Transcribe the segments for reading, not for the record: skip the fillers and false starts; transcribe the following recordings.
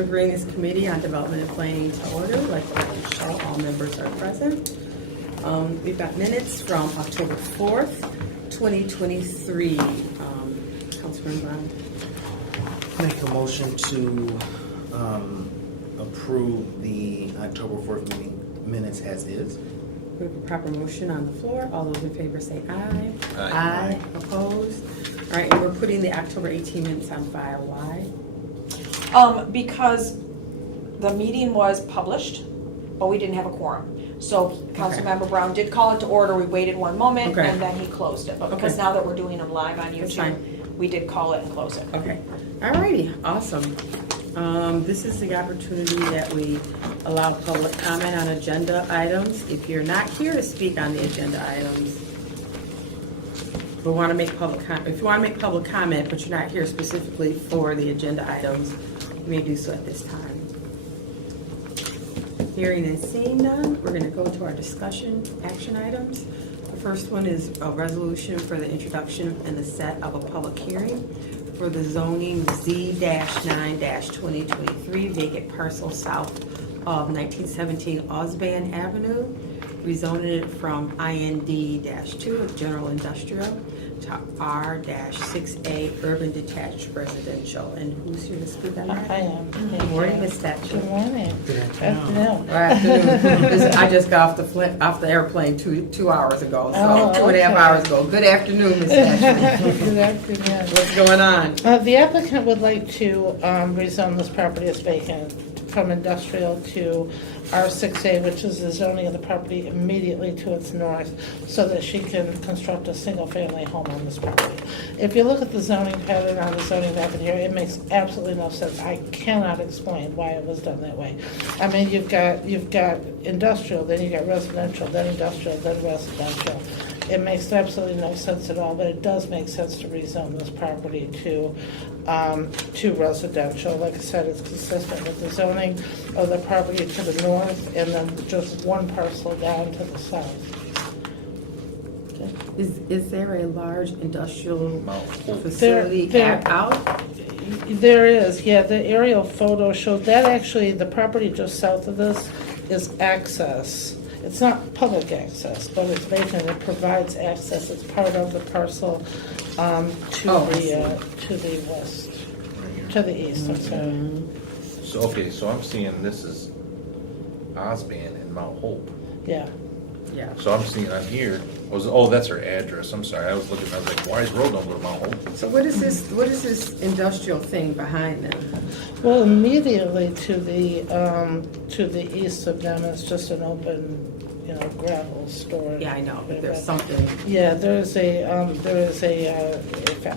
to bring this Committee on Development and Planning to order. I'd like to show all members are present. We've got minutes from October 4th, 2023. Councilman Brown. Make a motion to approve the October 4th minutes as is. We have a proper motion on the floor. All those in favor say aye. Aye. Opposed? All right, and we're putting the October 18 minutes on file. Why? Because the meeting was published, but we didn't have a quorum. So Councilmember Brown did call it to order, we waited one moment, Okay. and then he closed it. But because Okay. now that we're doing them live on That's YouTube, fine. we did call it and close it. Okay. All righty, awesome. This is the opportunity that we allow public comment on agenda items. If you're not here to speak on the agenda items, if you want to make public comment, but you're not here specifically for the agenda items, you may do so at this time. Hearing and seeing none, we're going to go to our discussion action items. The first one is a resolution for the introduction and the set of a public hearing for the zoning Z-9-2023 vacant parcel south of 1917 Osban Avenue, rezoning it from IND-2 of general industrial to R-6A urban detached residential. And who's here to speak on that? I am. Good morning, Ms. Thatcher. Good morning. Good afternoon. Afternoon. I just got off the airplane two hours ago, so Oh, 2.5 okay. hours ago. Good afternoon, Ms. Thatcher. Good afternoon. What's going on? The applicant would like to rezone this property as vacant from industrial to R6A, which is the zoning of the property immediately to its north, so that she can construct a single-family home on this property. If you look at the zoning pattern on the zoning map in here, it makes absolutely no sense. I cannot explain why it was done that way. I mean, you've got industrial, then you got residential, then industrial, then residential. It makes absolutely no sense at all, but it does make sense to rezone this property to residential. Like I said, it's consistent with the zoning of the property to the north and then just one parcel down to the south. Is there a large industrial facility There- out? There is, yeah, the aerial photo showed that actually the property just south of this is access. It's not public access, but it's vacant, it provides access, it's part of the parcel to the west, to the east, I'm sorry. So I'm seeing this is Osban and Mount Hope. Yeah, Yeah. So I'm seeing on here, that's her address, I'm sorry, I was like, why is road number Mount Hope? So what is this industrial thing behind them? well, immediately to the east of them is just an open, gravel storage. Yeah, I know, but there's something. Yeah, there is a,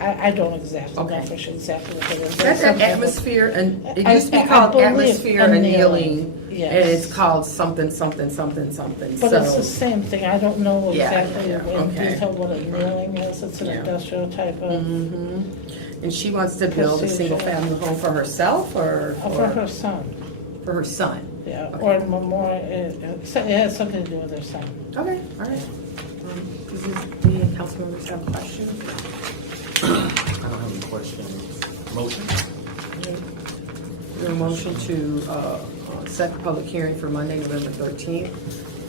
I don't exactly know Okay. for sure exactly what it is. That's There's an something- atmosphere, and it I- used to be I called believe atmosphere annealing, annealing, yes. and it's called something, something, something, something. But it's the So, same thing, I don't know Yeah, exactly yeah, in okay. detail what a kneeling is, it's an Yeah. industrial type of, and she wants to build a Procedure. single-family home for herself, or for her son, for her son? yeah, Okay. or more, it has something to do with her son. Okay, all right. Does any council members have questions? I don't have any questions. Motion? Is there a motion to set the public hearing for Monday, November 13th,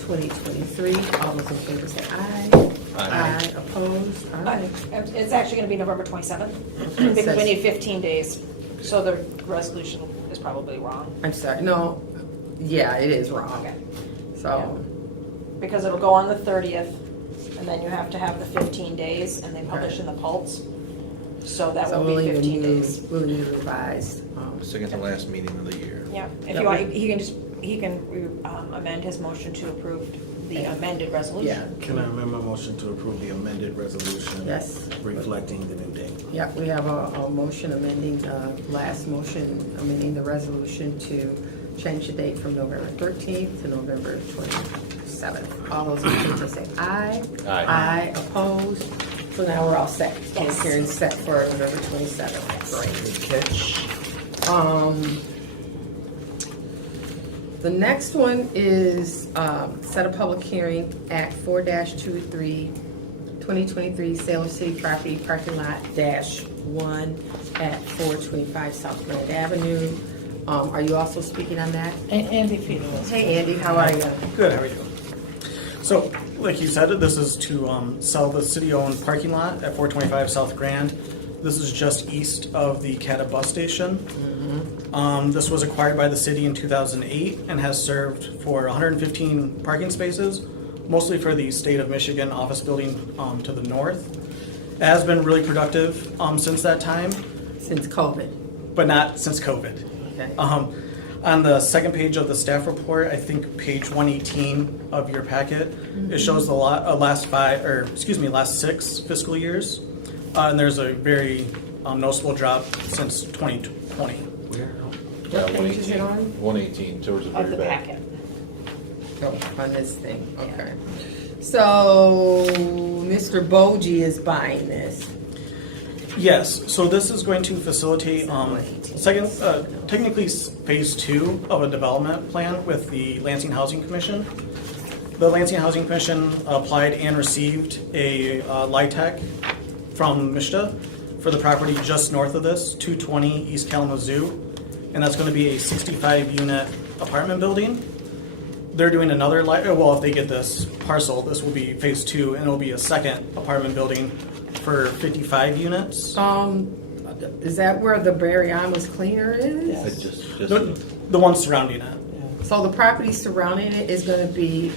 2023? All those in favor say aye. Aye. Opposed? All right. It's actually gonna be November 27th, Okay, because so- we need 15 days, so the resolution is probably wrong. I'm sorry, no, yeah, it is wrong. Okay. So, Because it'll go on the 30th, and then you have to have the 15 days, and they publish Okay. in the Pulse. So that so will we'll be need 15 days. we'll need a revised. Second to last meeting of the year. Yeah, if Yeah, you want, we- he can amend his motion to approve the amended resolution. Yeah, Can I amend my motion to approve the amended resolution? Yes. Reflecting the new date? yeah, we have a motion amending, last motion amending the resolution to change the date from November 13th to November 27th. All those in favor say aye. Aye. Aye, opposed. So now we're all set. Public Yes. hearing set for November 27th. Great. Good catch. The next one is set a public hearing, Act 4-23, 2023, sale of city property, parking lot -1 at 425 South Grand Avenue. Are you also speaking on that? Andy Peter was. Hey, Andy, how are you? Good, how are you? So, like you said, this is to sell the city-owned parking lot at 425 South Grand. This is just east of the CATA bus station. This was acquired by the city in 2008 and has served for 115 parking spaces, mostly for the state of Michigan office building to the north. It has been really productive since that time, Since COVID. but not since COVID. Okay. On the second page of the staff report, I think page 118 of your packet, it shows the last six fiscal years. And there's a very noticeable drop since 2020. What page is it on? 118, towards the Of very the back. packet. Oh, on this thing, okay. So, Mr. Boji is buying this. Yes, so this is going to facilitate technically phase 2 of a development plan with the Lansing Housing Commission. The Lansing Housing Commission applied and received a LIHTC from MISTA for the property just north of this, 220 East Kalamazoo, and that's going to be a 65-unit apartment building. They're doing another, if they get this parcel, this will be phase 2, and it'll be a second apartment building for 55 units. Is that where the Barry Amos Cleaner is? Yes. Just The one surrounding it. So the property surrounding it is gonna be,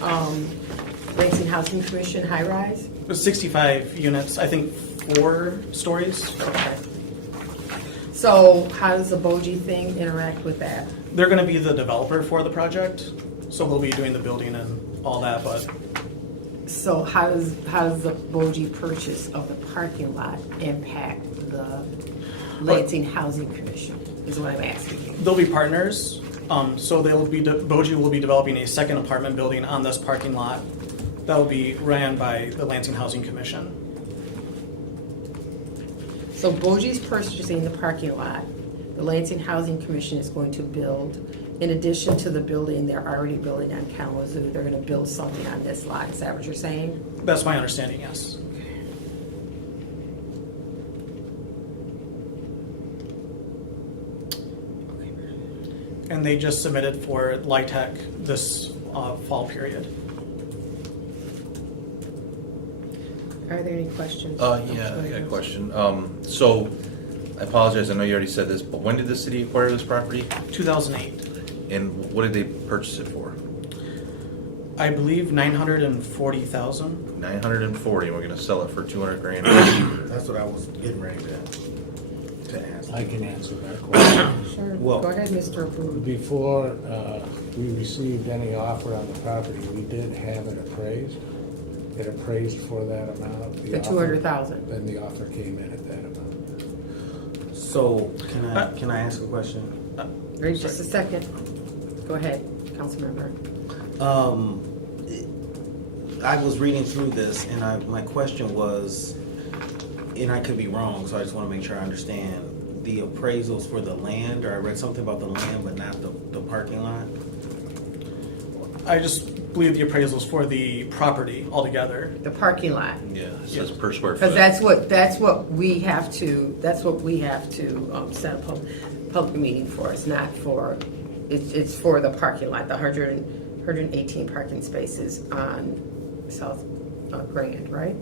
Lansing Housing Commission high rise? 65 units, I think 4 stories. Okay. So how does the Boji thing interact with that? They're going to be the developer for the project, so they'll be doing the building and all that, but So how does the Boji purchase of the parking lot impact the Lansing Housing Commission, is what I'm asking you? they'll be partners. So Boji will be developing a second apartment building on this parking lot that will be ran by the Lansing Housing Commission. So Boji's purchasing the parking lot. The Lansing Housing Commission is going to build, in addition to the building they're already building on Kalamazoo, they're gonna build something on this lot. Is that what you're saying? That's my understanding, yes. And they just submitted for LIHTC this fall period. Are there any questions? Yeah, I got a question. So, I apologize, I know you already said this, but when did the city acquire this property? 2008. And what did they purchase it for? I believe 940,000. 940, and we're gonna sell it for 200 grand. That's what I was getting ready to ask. I can answer that question. Sure, Well- go ahead, Mr. Booth. Before we received any offer on the property, we did have it appraised. It appraised for that amount. The 200,000. Then the offer came in at that amount. So, can I ask a question? Wait just a second. Go ahead, Councilmember. I was reading through this and my question was, and I could be wrong, so I just want to make sure I understand. The appraisals for the land, or I read something about the land but not the parking lot? I just believe the appraisals for the property altogether. The parking lot. Yeah, it says per square foot. Because that's what we have to set a public meeting for. It's not for, it's for the parking lot, the 118 parking spaces on South Grand, right?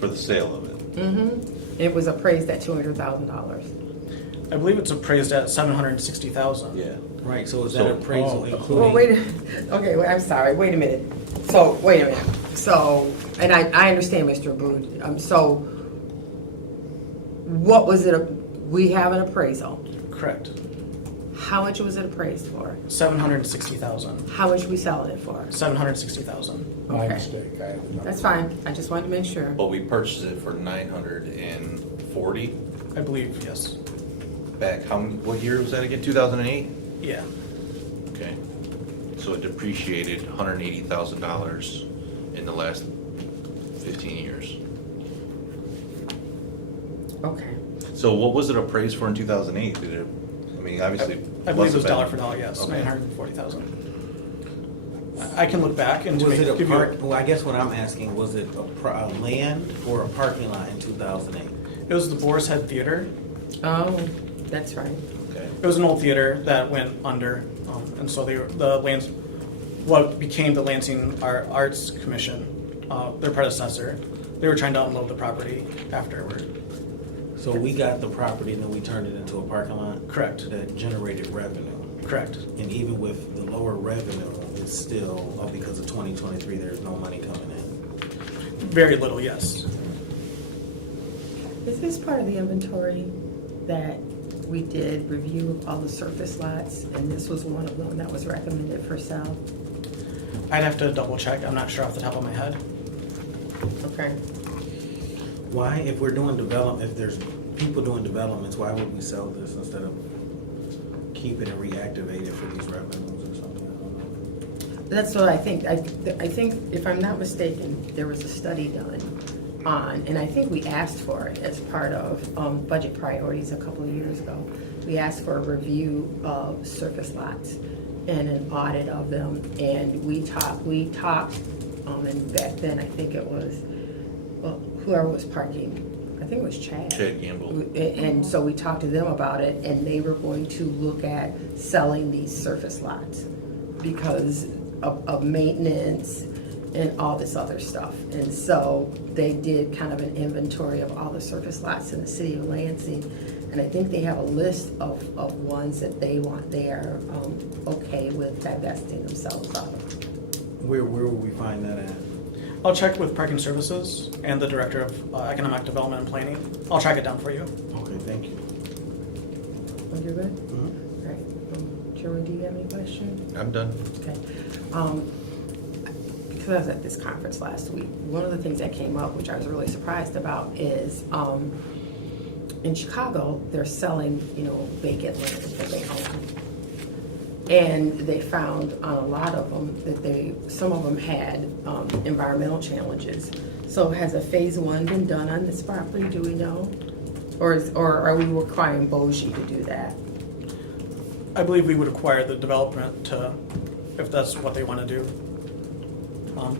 For the sale of it. Mm-hmm. It was appraised at $200,000. I believe it's appraised at 760,000. Yeah. Right, so is So- that appraisal Well, including? wait, okay, I'm sorry, wait a minute. So, wait a minute. So, and I understand, Mr. Booth. So, what was it, we have an appraisal. Correct. How much was it appraised for? 760,000. How much we selling it for? 760,000. My Okay. mistake. I have no- That's fine. I just wanted to make sure. But we purchased it for 940 I believe, yes. back, what year was that again, 2008? Yeah. Okay. So it depreciated $180,000 in the last 15 years. Okay. So what was it appraised for in 2008? Did it, I mean, obviously. I believe it must was have dollar been- for dollar, yes, Okay. 940,000. I can look back and Was it a give you park, well, I guess what I'm asking, was it a land or a parking lot in 2008? It was the Boar's Head Theater. Oh, that's right. Okay. It was an old theater that went under, and so what became the Lansing Arts Commission, their predecessor, they were trying to unload the property afterward. So we got the property and then we turned it into a parking lot? Correct. That generated revenue. Correct. And even with the lower revenue, it's still, because of 2023, there's no money coming in. Very little, yes. Is this part of the inventory that we did review of all the surface lots, and this was one of them that was recommended for sale? I'd have to double check. I'm not sure off the top of my head. Okay. Why, if we're doing development, if there's people doing developments, why would we sell this instead of keep it and reactivate it for these revenues or something? I don't know. That's what I think. I think, if I'm not mistaken, there was a study done on, and I think we asked for it as part of budget priorities a couple of years ago. We asked for a review of surface lots and an audit of them, and we talked, and back then, I think it was, well, whoever was parking, I think it was Chad. Chad Gamble. And so we talked to them about it, and they were going to look at selling these surface lots because of maintenance and all this other stuff. And so they did kind of an inventory of all the surface lots in the city of Lansing. And I think they have a list of ones that they are okay with divesting themselves of. Where will we find that at? I'll check with Parking Services and the Director of Economic Development and Planning. I'll track it down for you. Okay, thank you. Oh, you're good? Mhm. All right. Jeremy, do you have any questions? I'm done. Okay. Because I was at this conference last week, one of the things that came up, which I was really surprised about, is in Chicago, they're selling, vacant land that they own. And they found on a lot of them that some of them had environmental challenges. So has a phase one been done on this property, do we know? Or are we requiring Boji to do that? I believe we would acquire the development if that's what they want to do.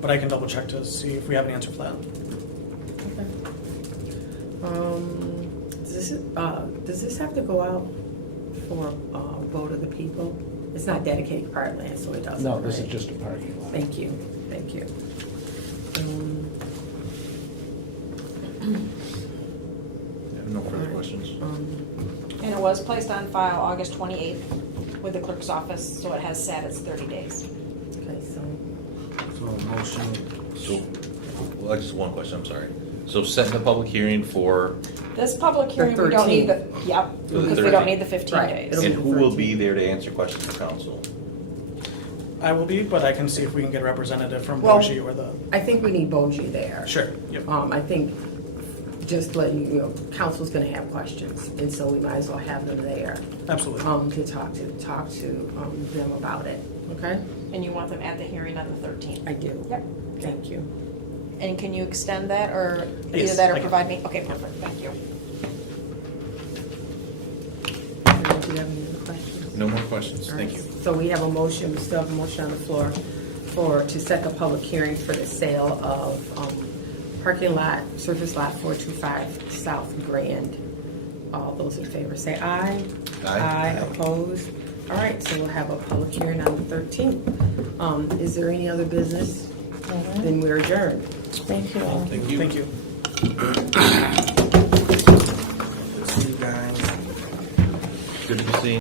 But I can double check to see if we have an answer for that. Does this have to go out for vote of the people? It's not dedicated park land, so it doesn't. No, this is right? just a parking lot. Thank you. I have no further questions. And it was placed on file August 28th with the clerk's office, so it has sat its 30 days. Okay, so So motion, So, well, just one question, I'm sorry. So setting the public hearing for, This public hearing, we don't need the, yep, because we don't need the 15 Right. days. It'll and be who will 13. be there to answer questions for council? I will be, but I can see if we can get a representative from Well- Boji or the. I think we need Boji there. Sure. Yep. I think just letting you know, council's gonna have questions, and so we might as well have them there, Absolutely. to talk to them about it, okay? And you want them at the hearing on the 13th? I do. Yep. Thank you. And can you extend that, or either Yes, that I or can. provide me? Okay, perfect, thank you. Do you have any other questions? No more questions, All thank right. you. So we have a motion, we still have a motion on the floor to set the public hearing for the sale of parking lot, surface lot 425 South Grand. All those in favor say aye. Aye. Opposed? All right, so we'll have a public hearing on the 13th. Is there any other business? All right. Then we're adjourned. Thank you all. Thank you. Thank you.